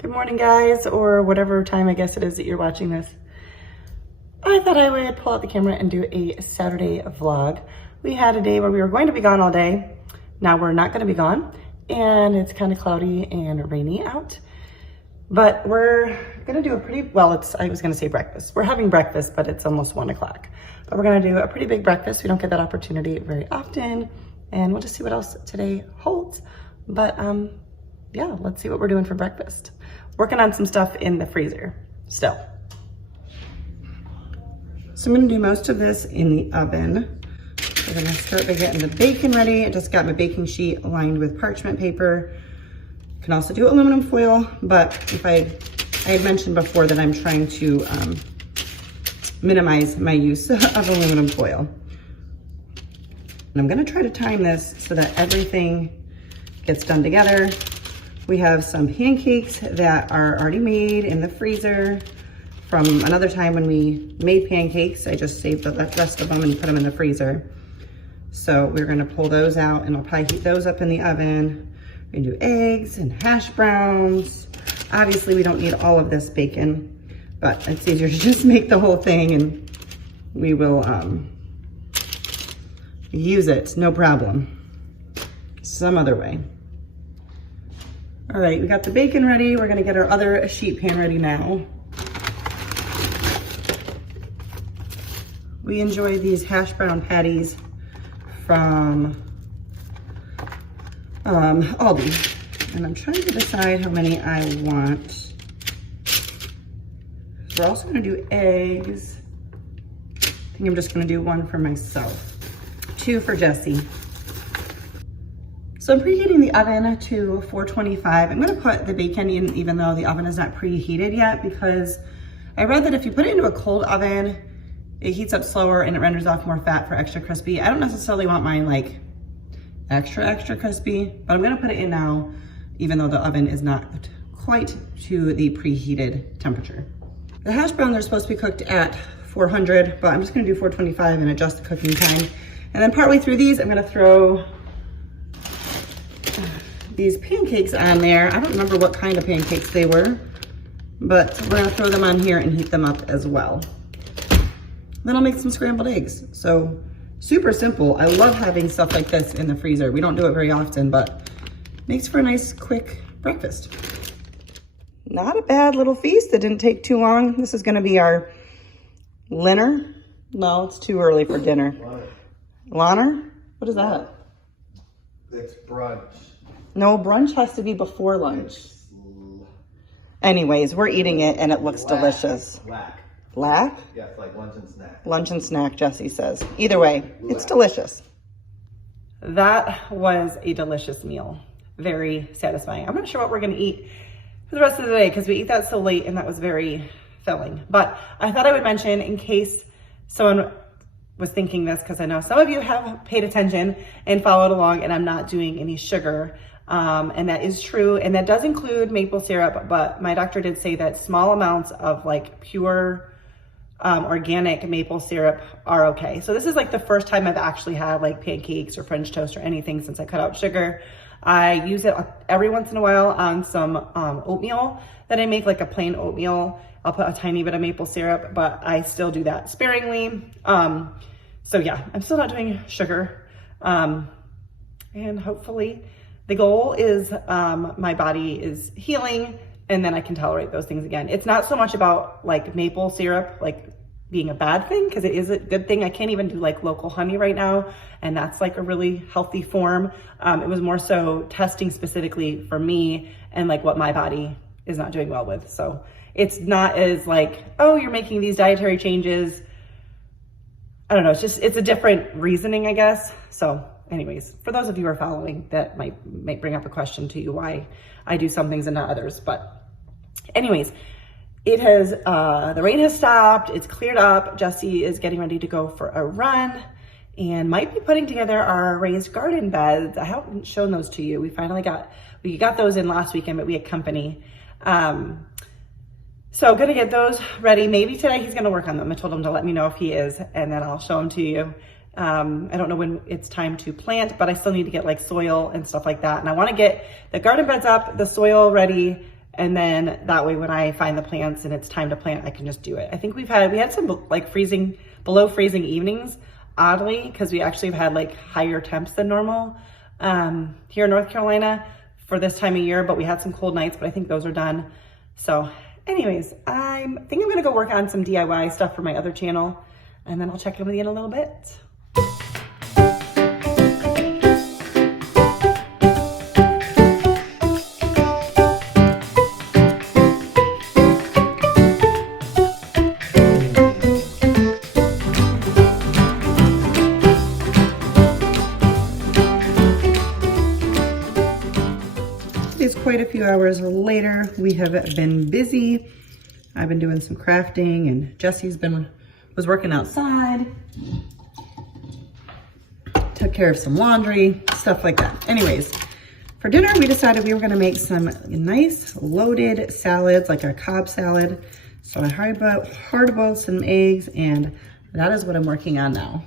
Good morning, guys, or whatever time I guess it is that you're watching this. I thought I would pull out the camera and do a Saturday vlog. We had a day where we were going to be gone all day. Now we're not going to be gone, and it's kind of cloudy and rainy out. But we're going to do a pretty, well, I was going to say breakfast. We're having breakfast, but it's almost 1 o'clock. But we're going to do a pretty big breakfast. We don't get that opportunity very often, and we'll just see what else today holds. But yeah, let's see what we're doing for breakfast. Working on some stuff in the freezer still. So I'm gonna do most of this in the oven. We're gonna start by getting the bacon ready. I just got my baking sheet lined with parchment paper. You can also do aluminum foil, but if I had mentioned before that I'm trying to minimize my use of aluminum foil. And I'm gonna try to time this so that everything gets done together. We have some pancakes that are already made in the freezer from another time when we made pancakes. I just saved the rest of them and put them in the freezer. So we're gonna pull those out and I'll probably heat those up in the oven. We're gonna do eggs and hash browns. Obviously we don't need all of this bacon, but it's easier to just make the whole thing and we will use it, no problem, some other way. All right, we got the bacon ready. We're gonna get our other sheet pan ready now. We enjoy these hash brown patties from Aldi. And I'm trying to decide how many I want. We're also gonna do eggs. I think I'm just gonna do 1 for myself, 2 for Jesse. So I'm preheating the oven to 425. I'm gonna put the bacon in even though the oven is not preheated yet, because I read that if you put it into a cold oven, it heats up slower and it renders off more fat for extra crispy. I don't necessarily want mine like extra crispy, but I'm gonna put it in now, even though the oven is not quite to the preheated temperature. The hash browns are supposed to be cooked at 400, but I'm just gonna do 425 and adjust the cooking time. And then partway through these, I'm gonna throw these pancakes on there. I don't remember what kind of pancakes they were, but we're gonna throw them on here and heat them up as well. Then I'll make some scrambled eggs. So super simple. I love having stuff like this in the freezer. We don't do it very often, but makes for a nice quick breakfast. Not a bad little feast that didn't take too long. This is gonna be our dinner. No, it's too early for dinner. Lunner? What is that? It's brunch. No, brunch has to be before lunch. Anyways, we're eating it and it looks delicious. Lack? Yeah, it's like lunch and snack. Lunch and snack, Jesse says. Either way, it's delicious. That was a delicious meal. Very satisfying. I'm not sure what we're gonna eat for the rest of the day because we eat that so late and that was very filling. But I thought I would mention in case someone was thinking this, because I know some of you have paid attention and followed along, and I'm not doing any sugar. And that is true. And that does include maple syrup, but my doctor did say that small amounts of like pure organic maple syrup are okay. So this is like the first time I've actually had like pancakes or French toast or anything since I cut out sugar. I use it every once in a while on some oatmeal that I make, like a plain oatmeal. I'll put a tiny bit of maple syrup, but I still do that sparingly. So yeah, I'm still not doing sugar. And hopefully the goal is my body is healing and then I can tolerate those things again. It's not so much about like maple syrup, like being a bad thing, because it is a good thing. I can't even do like local honey right now, and that's like a really healthy form. It was more so testing specifically for me and like what my body is not doing well with. So it's not as like, oh, you're making these dietary changes. I don't know, it's a different reasoning, I guess. So anyways, for those of you who are following, that might bring up a question to you why I do some things and not others. But anyways, it has, the rain has stopped, it's cleared up. Jesse is getting ready to go for a run and might be putting together our raised garden beds. I haven't shown those to you. We got those in last weekend, but we had company. So gonna get those ready. Maybe today he's gonna work on them. I told him to let me know if he is, and then I'll show them to you. I don't know when it's time to plant, but I still need to get like soil and stuff like that. And I wanna get the garden beds up, the soil ready, And then that way when I find the plants and it's time to plant, I can just do it. I think we had some like below freezing evenings, oddly, because we actually have had like higher temps than normal here in North Carolina for this time of year, but we had some cold nights, but I think those are done. So anyways, I think I'm gonna go work on some DIY stuff for my other channel, and then I'll check in with you in a little bit. It's quite a few hours later. We have been busy. I've been doing some crafting, and Jesse's was working outside. Took care of some laundry, stuff like that. Anyways, for dinner, we decided we were gonna make some nice loaded salads, like a Cobb salad. So I hard-boiled some eggs, and that is what I'm working on now.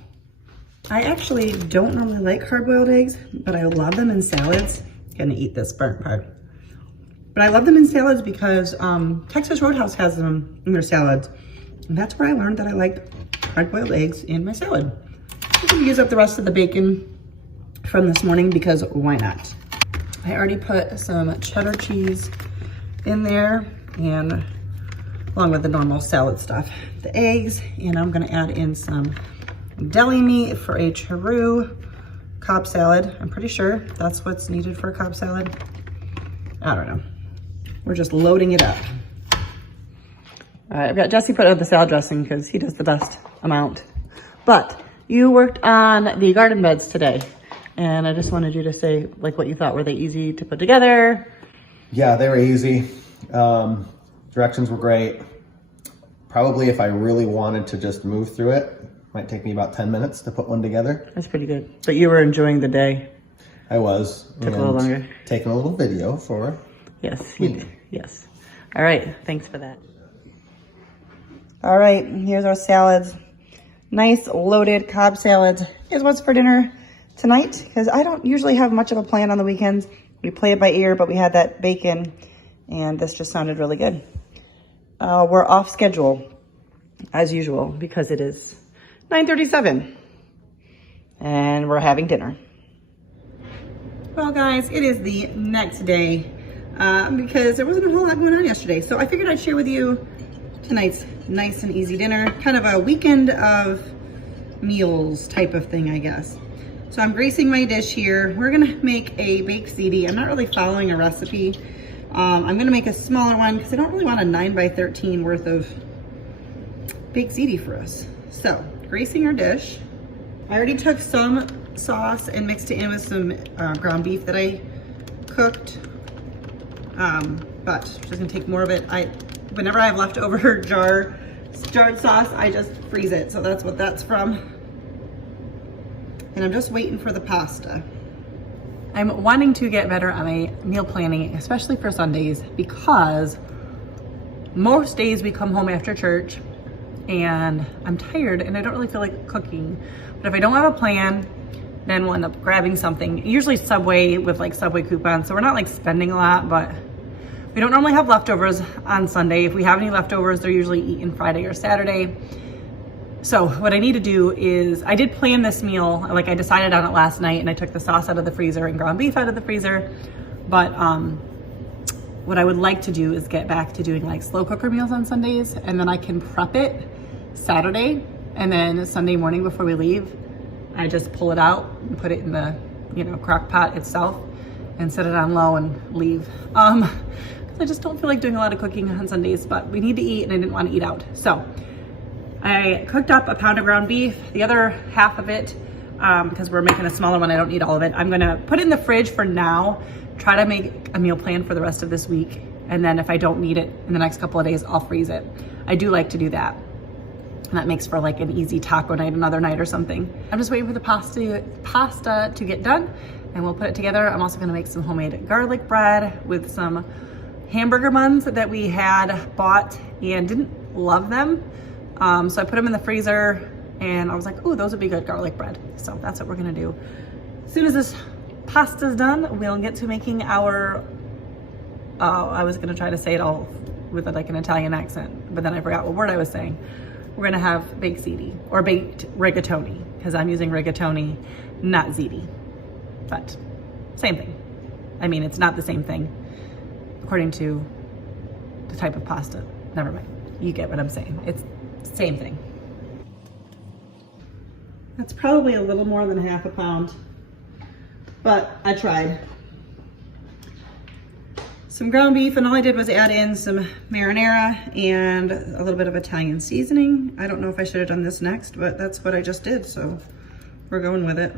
I actually don't normally like hard-boiled eggs, but I love them in salads. Gonna eat this burnt part. But I love them in salads because Texas Roadhouse has them in their salads. And that's where I learned that I like hard-boiled eggs in my salad. I'm gonna use up the rest of the bacon from this morning because why not? I already put some cheddar cheese in there, and along with the normal salad stuff. The eggs, and I'm gonna add in some deli meat for a churro Cobb salad. I'm pretty sure that's what's needed for a Cobb salad. I don't know. We're just loading it up. All right, I've got Jesse put out the salad dressing because he does the best amount. But you worked on the garden beds today, and I just wanted you to say like what you thought. Were they easy to put together? Yeah, they were easy. Directions were great. Probably if I really wanted to just move through it, might take me about 10 minutes to put one together. That's pretty good. But you were enjoying the day. I was. Took a little longer. Taking a little video for Yes, me. yes. All right, thanks for that. All right, here's our salads. Nice loaded Cobb salads. Here's what's for dinner tonight, because I don't usually have much of a plan on the weekends. We play it by ear, but we had that bacon, and this just sounded really good. We're off schedule, as usual, because it is 9:37, and we're having dinner. Well, guys, it is the next day because there wasn't a whole lot going on yesterday, so I figured I'd share with you tonight's nice and easy dinner, kind of a weekend of meals type of thing, I guess. So I'm greasing my dish here. We're gonna make a baked ziti. I'm not really following a recipe. I'm gonna make a smaller one because I don't really want a 9x13 worth of baked ziti for us. So, greasing our dish. I already took some sauce and mixed it in with some ground beef that I cooked. But just gonna take more of it. Whenever I have leftover jarred sauce, I just freeze it. So that's what that's from. And I'm just waiting for the pasta. I'm wanting to get better at my meal planning, especially for Sundays, because most days we come home after church and I'm tired and I don't really feel like cooking. But if I don't have a plan, then we'll end up grabbing something, usually Subway with like Subway coupons. So we're not like spending a lot, but we don't normally have leftovers on Sunday. If we have any leftovers, they're usually eaten Friday or Saturday. So what I need to do is, I did plan this meal, like I decided on it last night, and I took the sauce out of the freezer and ground beef out of the freezer. But what I would like to do is get back to doing like slow cooker meals on Sundays, and then I can prep it Saturday, and then Sunday morning before we leave, I just pull it out and put it in the, crock pot itself and set it on low and leave. I just don't feel like doing a lot of cooking on Sundays, but we need to eat and I didn't want to eat out. So I cooked up a pound of ground beef. The other half of it, because we're making a smaller one, I don't need all of it. I'm gonna put it in the fridge for now, try to make a meal plan for the rest of this week. And then if I don't need it in the next couple of days, I'll freeze it. I do like to do that. And that makes for like an easy taco night another night or something. I'm just waiting for the pasta to get done and we'll put it together. I'm also gonna make some homemade garlic bread with some hamburger buns that we had bought and didn't love them. So I put them in the freezer and I was like, ooh, those would be good garlic bread. So that's what we're gonna do. As soon as this pasta's done, we'll get to making our I was gonna try to say it all with like an Italian accent, but then I forgot what word I was saying. We're gonna have baked ziti or baked rigatoni, because I'm using rigatoni, not ziti, but same thing. I mean, it's not the same thing according to the type of pasta. Never mind, you get what I'm saying. It's the same thing. That's probably a little more than half a pound, but I tried. Some ground beef, and all I did was add in some marinara and a little bit of Italian seasoning. I don't know if I should have done this next, but that's what I just did, so we're going with it.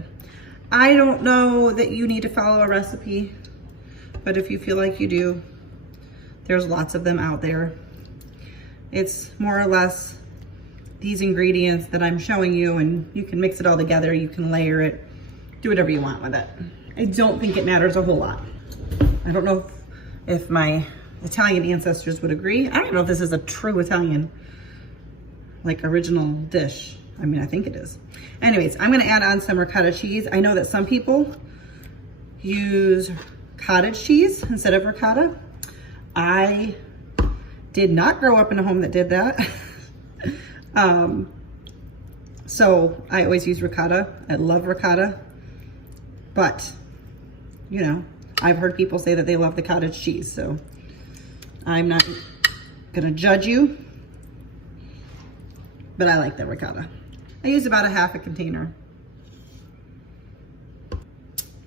I don't know that you need to follow a recipe, but if you feel like you do, there's lots of them out there. It's more or less these ingredients that I'm showing you, and you can mix it all together, you can layer it, do whatever you want with it. I don't think it matters a whole lot. I don't know if my Italian ancestors would agree. I don't know if this is a true Italian, like, original dish. I mean, I think it is. Anyways, I'm gonna add on some ricotta cheese. I know that some people use cottage cheese instead of ricotta. I did not grow up in a home that did that. So I always use ricotta. I love ricotta, but you know, I've heard people say that they love the cottage cheese, so I'm not gonna judge you, but I like the ricotta. I use about a half a container. I'm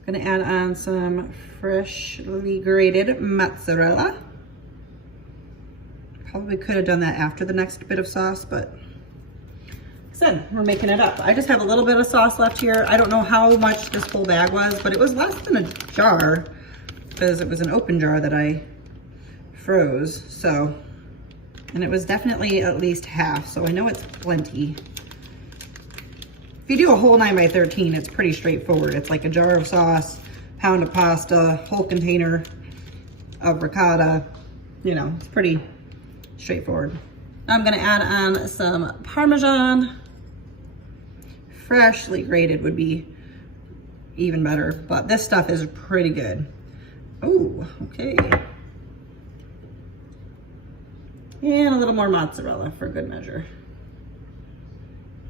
gonna add on some freshly grated mozzarella. Probably could have done that after the next bit of sauce, but said we're making it up. I just have a little bit of sauce left here. I don't know how much this whole bag was, but it was less than a jar because it was an open jar that I froze. So, and it was definitely at least half, so I know it's plenty. If you do a whole 9 by 13, it's pretty straightforward. It's like a jar of sauce, pound of pasta, whole container of ricotta. You know, it's pretty straightforward. I'm gonna add on some Parmesan. Freshly grated would be even better, but this stuff is pretty good. Oh, okay. And a little more mozzarella for good measure.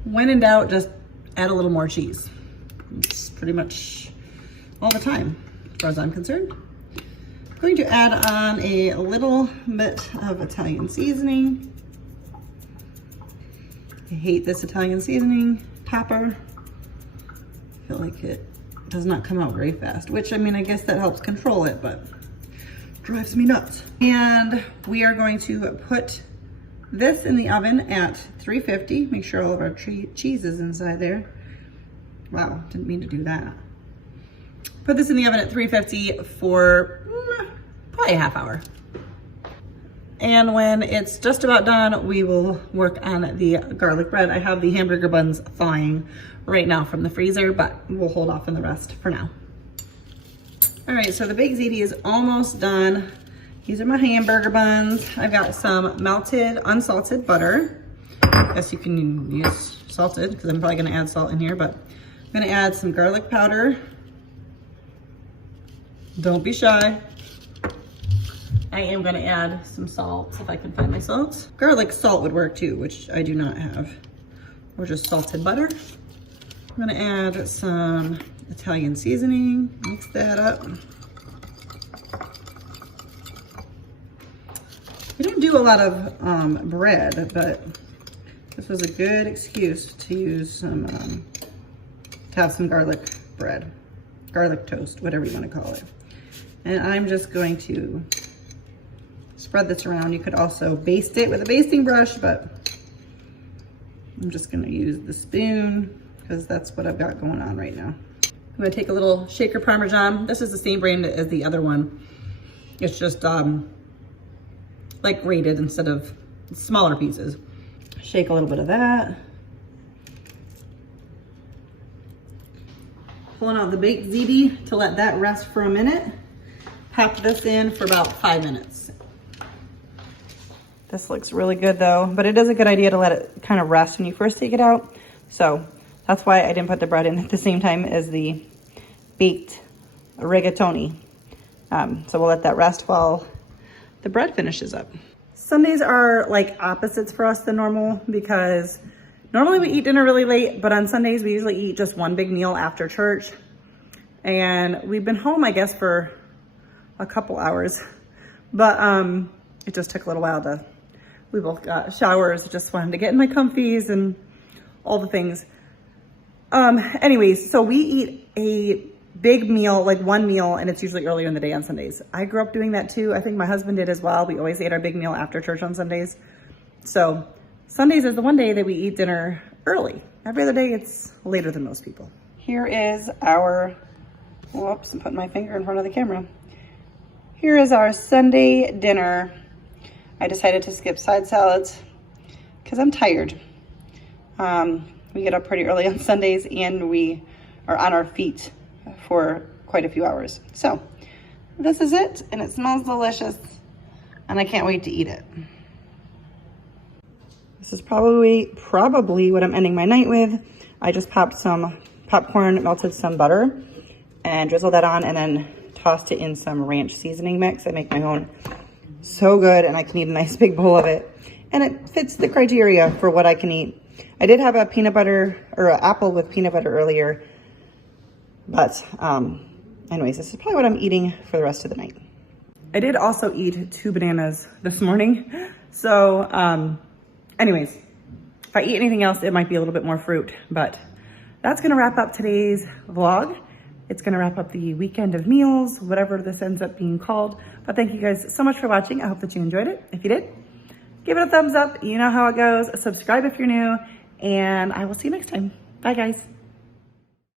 When in doubt, just add a little more cheese. It's pretty much all the time, as far as I'm concerned. I'm going to add on a little bit of Italian seasoning. I hate this Italian seasoning topper. I feel like it does not come out very fast, which, I mean, I guess that helps control it, but drives me nuts. And we are going to put this in the oven at 350. Make sure all of our cheese is inside there. Wow, didn't mean to do that. Put this in the oven at 350 for probably a half hour. And when it's just about done, we will work on the garlic bread. I have the hamburger buns thawing right now from the freezer, but we'll hold off on the rest for now. All right, so the baked ziti is almost done. These are my hamburger buns. I've got some melted, unsalted butter. I guess you can use salted, because I'm probably gonna add salt in here, but I'm gonna add some garlic powder. Don't be shy. I am gonna add some salt, if I can find my salt. Garlic salt would work too, which I do not have. Or just salted butter. I'm gonna add some Italian seasoning, mix that up. We don't do a lot of bread, but this was a good excuse to use some, to have some garlic bread, garlic toast, whatever you wanna call it. And I'm just going to spread this around. You could also baste it with a basting brush, but I'm just gonna use the spoon because that's what I've got going on right now. I'm gonna take a little shaker Parmesan. This is the same brand as the other one. It's just like grated instead of smaller pieces. Shake a little bit of that. Pulling out the baked ziti to let that rest for a minute. Pop this in for about 5 minutes. This looks really good though, but it is a good idea to let it kind of rest when you first take it out. So that's why I didn't put the bread in at the same time as the baked rigatoni. So we'll let that rest while the bread finishes up. Sundays are like opposites for us than normal because normally we eat dinner really late, but on Sundays we usually eat just one big meal after church. And we've been home, I guess, for a couple hours, but it just took a little while we both got showers, just wanted to get in my comfies and all the things. Anyways, so we eat a big meal, like one meal, and it's usually earlier in the day on Sundays. I grew up doing that too. I think my husband did as well. We always ate our big meal after church on Sundays. So Sundays is the one day that we eat dinner early. Every other day it's later than most people. Here is our, whoops, I'm putting my finger in front of the camera. Here is our Sunday dinner. I decided to skip side salads because I'm tired. We get up pretty early on Sundays and we are on our feet for quite a few hours. So this is it, and it smells delicious and I can't wait to eat it. This is probably what I'm ending my night with. I just popped some popcorn, melted some butter and drizzled that on and then tossed it in some ranch seasoning mix. I make my own. So good, and I can eat a nice big bowl of it. And it fits the criteria for what I can eat. I did have a peanut butter or an apple with peanut butter earlier, but anyways, this is probably what I'm eating for the rest of the night. I did also eat 2 bananas this morning. So anyways, if I eat anything else, it might be a little bit more fruit, but that's gonna wrap up today's vlog. It's gonna wrap up the weekend of meals, whatever this ends up being called. But thank you guys so much for watching. I hope that you enjoyed it. If you did, give it a thumbs up. You know how it goes. Subscribe if you're new, and I will see you next time. Bye guys.